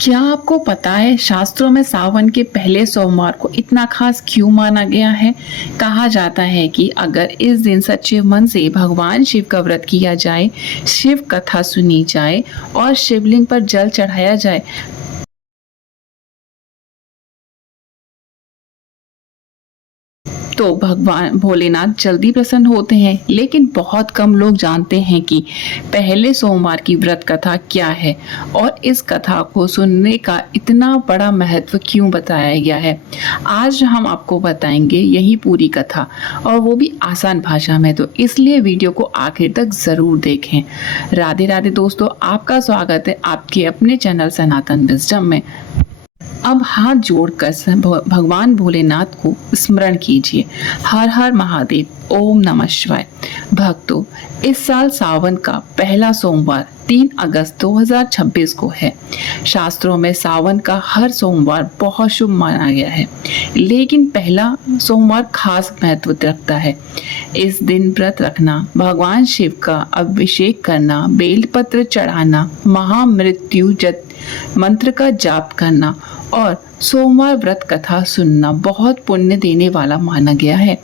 क्या आपको पता है शास्त्रों में सावन के पहले सोमवार को इतना खास क्यों माना गया है? कहा जाता है कि अगर इस दिन सच्चे मन से भगवान शिव का व्रत किया जाए, शिव कथा सुनी जाए और शिवलिंग पर जल चढ़ाया जाए तो भगवान भोलेनाथ जल्दी प्रसन्न होते हैं। लेकिन बहुत कम लोग जानते हैं कि पहले सोमवार की व्रत कथा क्या है और इस कथा को सुनने का इतना बड़ा महत्व क्यों बताया गया है। आज हम आपको बताएंगे यही पूरी कथा, और वो भी आसान भाषा में, तो इसलिए वीडियो को आखिर तक ज़रूर देखें। राधे राधे दोस्तों, आपका स्वागत है आपके अपने चैनल सनातन विजडम में। अब हाथ जोड़कर भगवान भोलेनाथ को स्मरण कीजिए। हर हर महादेव, ओम नमः शिवाय। भक्तों, इस साल सावन का पहला सोमवार 3 अगस्त 2026 को है। शास्त्रों में सावन का हर सोमवार बहुत शुभ माना गया है, लेकिन पहला सोमवार खास महत्व रखता है। इस दिन व्रत रखना, भगवान शिव का अभिषेक करना, बेलपत्र चढ़ाना, महामृत्यु मंत्र का जाप करना और सोमवार व्रत कथा सुनना बहुत पुण्य देने वाला माना गया है।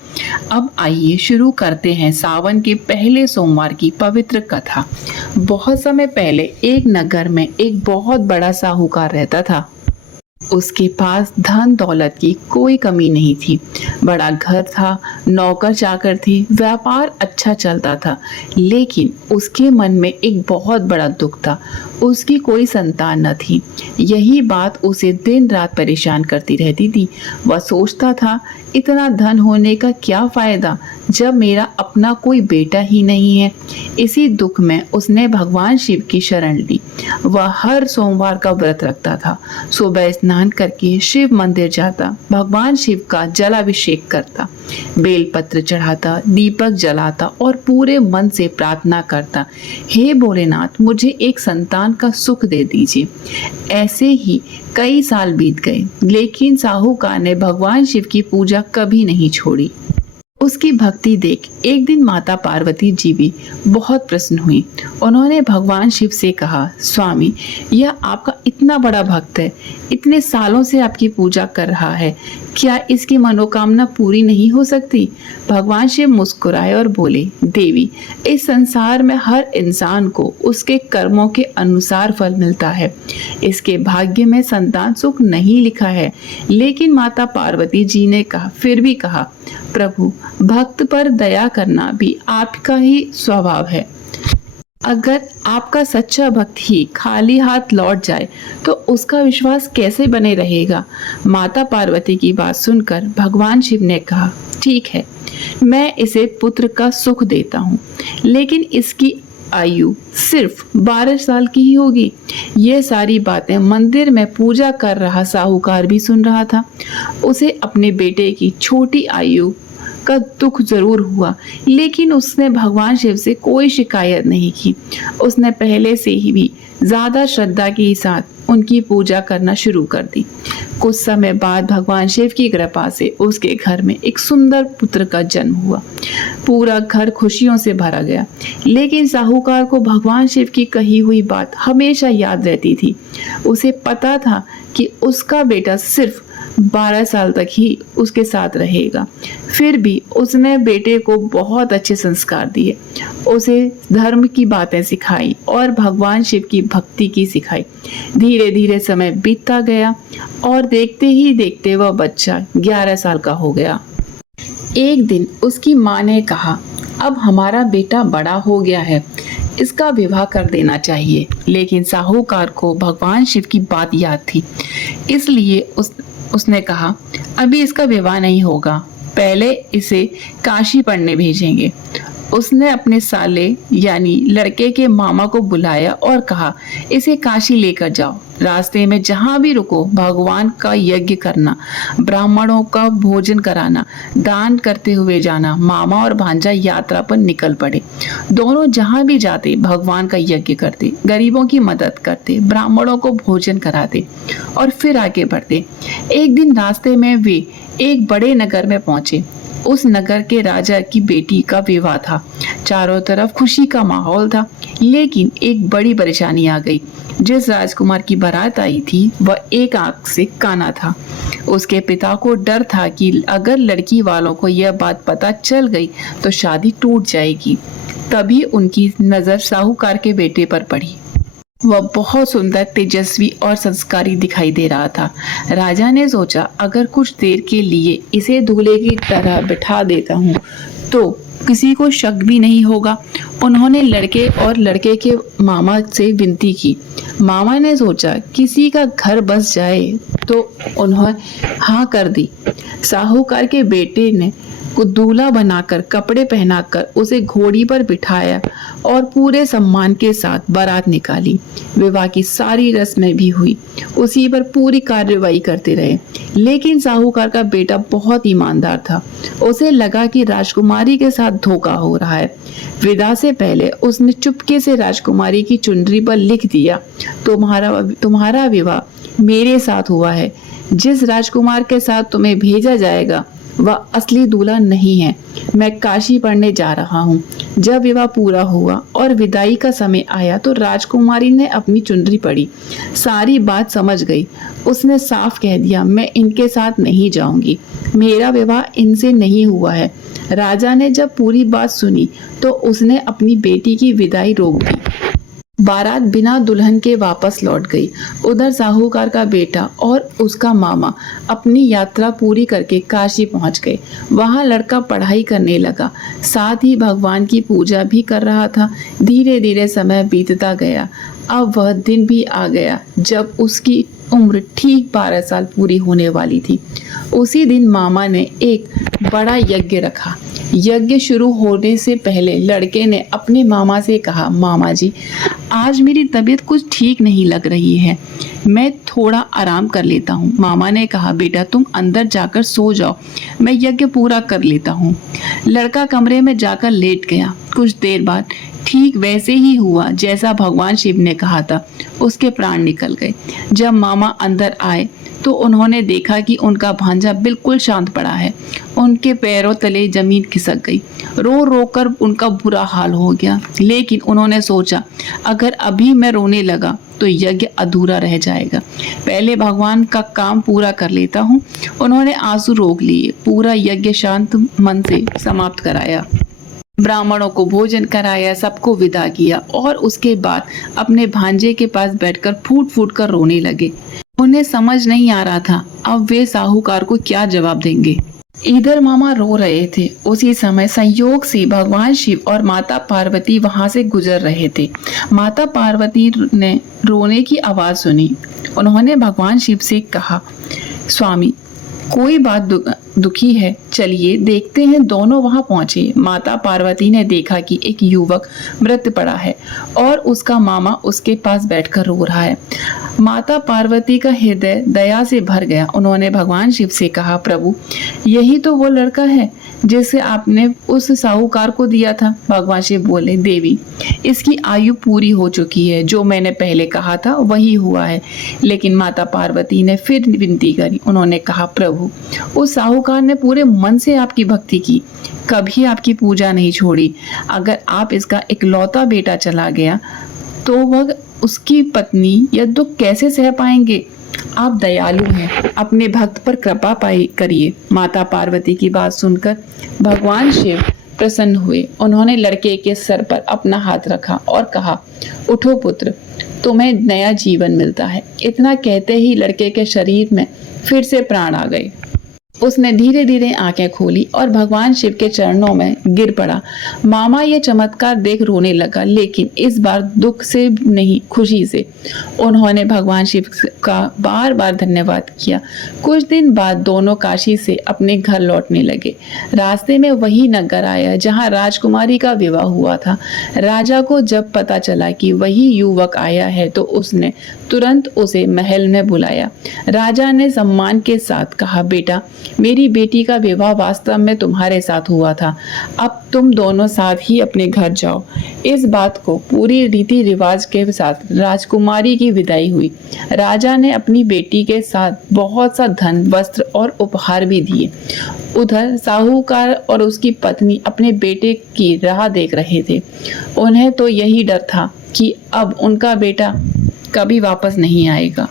अब आइए शुरू करते हैं सावन के पहले सोमवार की पवित्र कथा। बहुत समय पहले एक नगर में एक बहुत बड़ा साहूकार रहता था। उसके पास धन दौलत की कोई कमी नहीं थी। बड़ा घर था, नौकर चाकर थी, व्यापार अच्छा चलता था। लेकिन उसके मन में एक बहुत बड़ा दुख था, उसकी कोई संतान न थी। यही बात उसे दिन रात परेशान करती रहती थी। वह सोचता था, इतना धन होने का क्या फायदा जब मेरा अपना कोई बेटा ही नहीं है। इसी दुख में उसने भगवान शिव की शरण ली। वह हर सोमवार का व्रत रखता था। सुबह स्नान करके शिव मंदिर जाता, भगवान शिव का जलाभिषेक करता, बेलपत्र चढ़ाता, दीपक जलाता और पूरे मन से प्रार्थना करता, हे भोलेनाथ, मुझे एक संतान का सुख दे दीजिए। ऐसे ही कई साल बीत गए, लेकिन साहूकार ने भगवान शिव की पूजा कभी नहीं छोड़ी। उसकी भक्ति देख एक दिन माता पार्वती जी भी बहुत प्रसन्न हुई। उन्होंने भगवान शिव से कहा, स्वामी, यह आपका इतना बड़ा भक्त है, इतने सालों से आपकी पूजा कर रहा है, क्या इसकी मनोकामना पूरी नहीं हो सकती? भगवान शिव मुस्कुराए और बोले, देवी, इस संसार में हर इंसान को उसके कर्मों के अनुसार फल मिलता है। इसके भाग्य में संतान सुख नहीं लिखा है। लेकिन माता पार्वती जी ने फिर भी कहा, प्रभु, भक्त पर दया करना भी आपका ही स्वभाव है। अगर आपका सच्चा भक्त ही खाली हाथ लौट जाए तो उसका विश्वास कैसे बने रहेगा? माता पार्वती की बात सुनकर भगवान शिव ने कहा, ठीक है, मैं इसे पुत्र का सुख देता हूँ, लेकिन इसकी आयु सिर्फ 12 साल की ही होगी। ये सारी बातें मंदिर में पूजा कर रहा साहूकार भी सुन रहा था। उसे अपने बेटे की छोटी आयु का दुख जरूर हुआ, लेकिन उसने भगवान शिव से कोई शिकायत नहीं की। उसने पहले से ही भी ज्यादा श्रद्धा के साथ उनकी पूजा करना शुरू कर दी। कुछ समय बाद भगवान शिव की कृपा से उसके घर में एक सुंदर पुत्र का जन्म हुआ। पूरा घर खुशियों से भरा गया। लेकिन साहूकार को भगवान शिव की कही हुई बात हमेशा याद रहती थी। उसे पता था कि उसका बेटा सिर्फ 12 साल तक ही उसके साथ रहेगा। फिर भी उसने बेटे को बहुत अच्छे संस्कार दिए, उसे धर्म की बातें सिखाई और भगवान शिव की भक्ति की सिखाई। धीरे धीरे समय बीतता गया और देखते ही देखते वह बच्चा 11 साल का हो गया। एक दिन उसकी माँ ने कहा, अब हमारा बेटा बड़ा हो गया है, इसका विवाह कर देना चाहिए। लेकिन साहूकार को भगवान शिव की बात याद थी, इसलिए उसने कहा, अभी इसका विवाह नहीं होगा, पहले इसे काशी पढ़ने भेजेंगे। उसने अपने साले यानी लड़के के मामा को बुलाया और कहा, इसे काशी लेकर जाओ। रास्ते में जहाँ भी रुको भगवान का यज्ञ करना, ब्राह्मणों का भोजन कराना, दान करते हुए जाना। मामा और भांजा यात्रा पर निकल पड़े। दोनों जहाँ भी जाते भगवान का यज्ञ करते, गरीबों की मदद करते, ब्राह्मणों को भोजन कराते और फिर आगे बढ़ते। एक दिन रास्ते में वे एक बड़े नगर में पहुंचे। उस नगर के राजा की बेटी का विवाह था। चारों तरफ खुशी का माहौल था, लेकिन एक बड़ी परेशानी आ गई। जिस राजकुमार की बारात आई थी वह एक आंख से काना था। उसके पिता को डर था कि अगर लड़की वालों को यह बात पता चल गई तो शादी टूट जाएगी। तभी उनकी नजर साहूकार के बेटे पर पड़ी। वह बहुत सुंदर, तेजस्वी और संस्कारी दिखाई दे रहा था। राजा ने सोचा, अगर कुछ देर के लिए इसे दूल्हे की तरह बिठा देता हूँ तो किसी को शक भी नहीं होगा। उन्होंने लड़के और लड़के के मामा से विनती की। मामा ने सोचा किसी का घर बस जाए तो उन्होंने हाँ कर दी। साहूकार के बेटे ने को दूल्हा बनाकर कपड़े पहनाकर उसे घोड़ी पर बिठाया और पूरे सम्मान के साथ बारात निकाली। विवाह की सारी रस्में भी हुई, उसी पर पूरी कार्रवाई करते रहे। लेकिन साहूकार का बेटा बहुत ईमानदार था। उसे लगा कि राजकुमारी के साथ धोखा हो रहा है। विदा से पहले उसने चुपके से राजकुमारी की चुनरी पर लिख दिया, तुम्हारा विवाह मेरे साथ हुआ है। जिस राजकुमार के साथ तुम्हें भेजा जाएगा वह असली दूल्हा नहीं है। मैं काशी पढ़ने जा रहा हूँ। जब विवाह पूरा हुआ और विदाई का समय आया तो राजकुमारी ने अपनी चुनरी पढ़ी, सारी बात समझ गई। उसने साफ कह दिया, मैं इनके साथ नहीं जाऊंगी, मेरा विवाह इनसे नहीं हुआ है। राजा ने जब पूरी बात सुनी तो उसने अपनी बेटी की विदाई रोक दी। बारात बिना दुल्हन के वापस लौट गई। उधर साहूकार का बेटा और उसका मामा अपनी यात्रा पूरी करके काशी पहुंच गए। वहां लड़का पढ़ाई करने लगा, साथ ही भगवान की पूजा भी कर रहा था। धीरे धीरे समय बीतता गया। अब वह दिन भी आ गया जब उसकी उम्र ठीक 12 साल पूरी होने वाली थी। उसी दिन मामा ने एक बड़ा यज्ञ रखा। यज्ञ शुरू होने से पहले लड़के ने अपने मामा से कहा, मामा जी, आज मेरी तबीयत कुछ ठीक नहीं लग रही है, मैं थोड़ा आराम कर लेता हूँ। मामा ने कहा, बेटा तुम अंदर जाकर सो जाओ, मैं यज्ञ पूरा कर लेता हूँ। लड़का कमरे में जाकर लेट गया। कुछ देर बाद ठीक वैसे ही हुआ जैसा भगवान शिव ने कहा था। उसके प्राण निकल गए। जब मामा अंदर आए तो उन्होंने देखा कि उनका भांजा बिल्कुल शांत पड़ा है। उनके पैरों तले जमीन खिसक गई। रो रो कर उनका बुरा हाल हो गया। लेकिन उन्होंने सोचा, अगर अभी मैं रोने लगा तो यज्ञ अधूरा रह जाएगा, पहले भगवान का काम पूरा कर लेता हूँ। उन्होंने आंसू रोक लिए, पूरा यज्ञ शांत मन से समाप्त कराया। ब्राह्मणों को भोजन कराया, सबको विदा किया और उसके बाद अपने भांजे के पास बैठकर फूट फूट कर रोने लगे। उन्हें समझ नहीं आ रहा था अब वे साहूकार को क्या जवाब देंगे। इधर मामा रो रहे थे। उसी समय संयोग से भगवान शिव और माता पार्वती वहां से गुजर रहे थे। माता पार्वती ने रोने की आवाज सुनी। उन्होंने भगवान शिव से कहा, स्वामी कोई बात दुखी है, चलिए देखते हैं। दोनों वहां पहुंचे। माता पार्वती ने देखा कि एक युवक मृत पड़ा है और उसका मामा उसके पास बैठकर रो रहा है। माता पार्वती का हृदय दया से भर गया। उन्होंने भगवान शिव से कहा, प्रभु यही तो वो लड़का है जिसे आपने उस साहूकार को दिया था। भगवान शिव बोले, देवी इसकी आयु पूरी हो चुकी है, जो मैंने पहले कहा था वही हुआ है। लेकिन माता पार्वती ने फिर विनती करी। उन्होंने कहा, प्रभु उस साहूकार ने पूरे मन से आपकी भक्ति की, कभी आपकी पूजा नहीं छोड़ी। अगर आप इसका इकलौता बेटा चला गया तो वह उसकी पत्नी यह दुख कैसे सह पाएंगे। आप दयालु हैं, अपने भक्त पर कृपा करिए। माता पार्वती की बात सुनकर भगवान शिव प्रसन्न हुए। उन्होंने लड़के के सर पर अपना हाथ रखा और कहा, उठो पुत्र, तुम्हें नया जीवन मिलता है। इतना कहते ही लड़के के शरीर में फिर से प्राण आ गए। उसने धीरे धीरे आंखें खोली और भगवान शिव के चरणों में गिर पड़ा। मामा ये चमत्कार देख रोने लगा, लेकिन इस बार दुख से नहीं, खुशी से। उन्होंने भगवान शिव का बार बार धन्यवाद किया। कुछ दिन बाद दोनों काशी से अपने घर लौटने लगे। रास्ते में वही नगर आया जहां राजकुमारी का विवाह हुआ था। राजा को जब पता चला कि वही युवक आया है तो उसने तुरंत उसे महल में बुलाया। राजा ने सम्मान के साथ कहा, बेटा मेरी बेटी का विवाह वास्तव में तुम्हारे साथ हुआ था। अब तुम दोनों साथ ही अपने घर जाओ। इस बात को पूरी रीति रिवाज के साथ राजकुमारी की विदाई हुई। राजा ने अपनी बेटी के साथ बहुत सा धन, वस्त्र और उपहार भी दिए। उधर साहूकार और उसकी पत्नी अपने बेटे की राह देख रहे थे। उन्हें तो यही डर था कि अब उनका बेटा कभी वापस नहीं आएगा।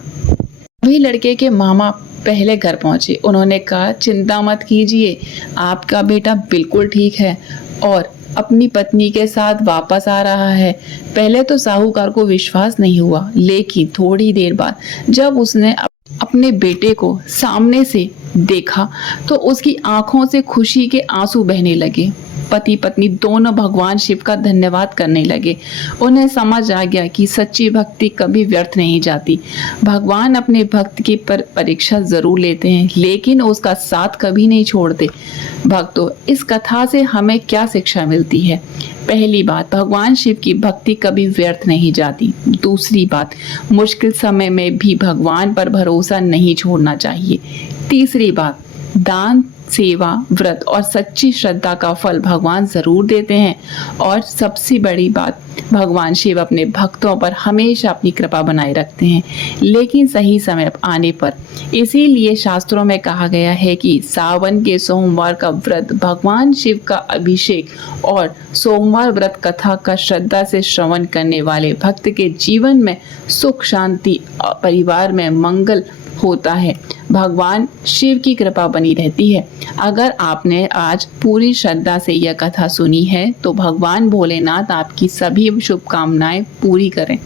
वही लड़के के मामा पहले घर पहुंचे। उन्होंने कहा, चिंता मत कीजिए, आपका बेटा बिल्कुल ठीक है और अपनी पत्नी के साथ वापस आ रहा है। पहले तो साहूकार को विश्वास नहीं हुआ, लेकिन थोड़ी देर बाद जब उसने अपने बेटे को सामने से देखा तो उसकी आंखों से खुशी के आंसू बहने लगे। पति पत्नी दोनों भगवान शिव का धन्यवाद करने लगे। उन्हें समझ आ गया कि सच्ची भक्ति कभी व्यर्थ नहीं जाती। भगवान अपने भक्त की परीक्षा जरूर लेते हैं, लेकिन उसका साथ कभी नहीं छोड़ते। भक्तों, इस कथा से हमें क्या शिक्षा मिलती है? पहली बात, भगवान शिव की भक्ति कभी व्यर्थ नहीं जाती। दूसरी बात, मुश्किल समय में भी भगवान पर भरोसा नहीं छोड़ना चाहिए। तीसरी बात, दान, सेवा, व्रत और सच्ची श्रद्धा का फल भगवान जरूर देते हैं। और सबसे बड़ी बात, भगवान शिव अपने भक्तों पर हमेशा अपनी कृपा बनाए रखते हैं, लेकिन सही समय आने पर। इसीलिए शास्त्रों में कहा गया है कि सावन के सोमवार का व्रत, भगवान शिव का अभिषेक और सोमवार व्रत कथा का श्रद्धा से श्रवण करने वाले भक्त के जीवन में सुख, शांति और परिवार में मंगल होता है। भगवान शिव की कृपा बनी रहती है। अगर आपने आज पूरी श्रद्धा से यह कथा सुनी है तो भगवान भोलेनाथ आपकी सभी शुभकामनाएं पूरी करें।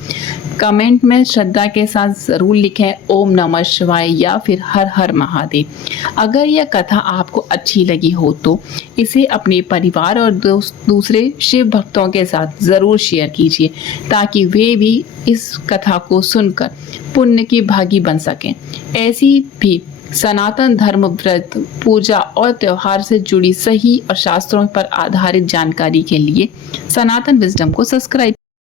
कमेंट में श्रद्धा के साथ ज़रूर लिखें ओम नमः शिवाय या फिर हर हर महादेव। अगर यह कथा आपको अच्छी लगी हो तो इसे अपने परिवार और दूसरे शिव भक्तों के साथ ज़रूर शेयर कीजिए, ताकि वे भी इस कथा को सुनकर पुण्य की भागी बन सकें। ऐसी भी सनातन धर्म, व्रत, पूजा और त्योहार से जुड़ी सही और शास्त्रों पर आधारित जानकारी के लिए सनातन विजडम को सब्सक्राइब